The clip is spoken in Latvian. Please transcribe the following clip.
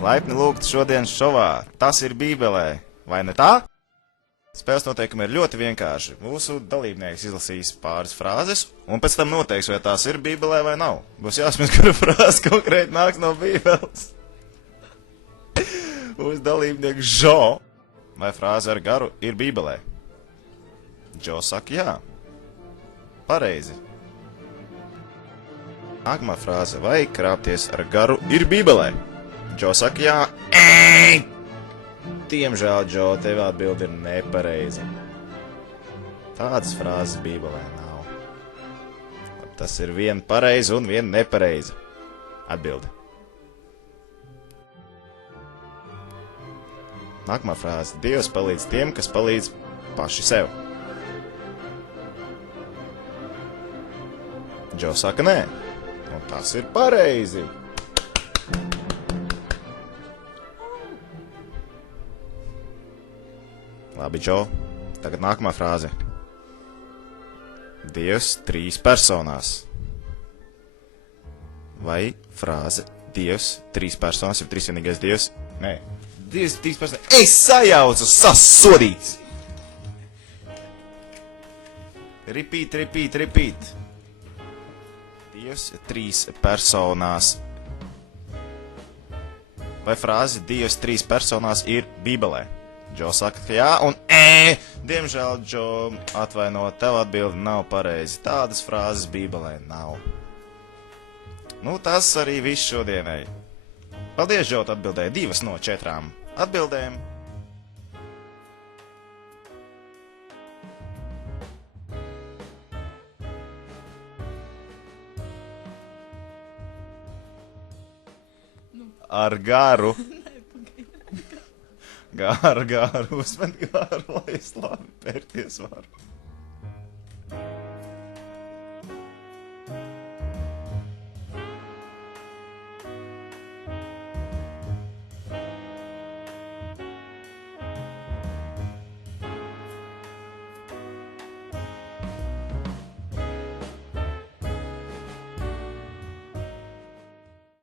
Laipni lūgt šodienas šovā. Tas ir Bībelē, vai ne tā? Spēles noteikumi ir ļoti vienkārši. Mūsu dalībnieks izlasīs pāris frāzes, un pēc tam noteiks, vai tās ir Bībelē vai nav. Būs jāsmies, kura frāze konkrēti nāks no Bībeles. Mūsu dalībnieks Žo. Vai frāze ar garu ir Bībelē? Džo saka jā. Pareizi. Nākamā frāze. Vai krāpties ar garu ir Bībelē? Džo saka jā. Diemžēl, Džo, tev atbildi ir nepareizi. Tādas frāzes Bībelē nav. Tas ir viena pareiza un viena nepareiza atbilde. Nākamā frāze. Dievs palīdz tiem, kas palīdz paši sev. Džo saka nē. Un tas ir pareizi. Labi, Džo. Tagad nākamā frāze. Dievs trīs personās. Vai frāze Dievs trīs personās ir trīsvienīgais Dievs? Nē. Dievs trīs personās. Es sajaucu, sasodīts! Repeat. Dievs trīs personās. Vai frāze Dievs trīs personās ir Bībelē? Džo saka, ka jā, un diemžēl, Džo, atvaino, tev atbildi nav pareizi. Tādas frāzes Bībelē nav. Nu, tas arī viss šodienai. Paldies, Džo, tu atbildēji 2 no 4 atbildēm. Ar garu. Garu, uzmet garu, lai es labi pērties varu.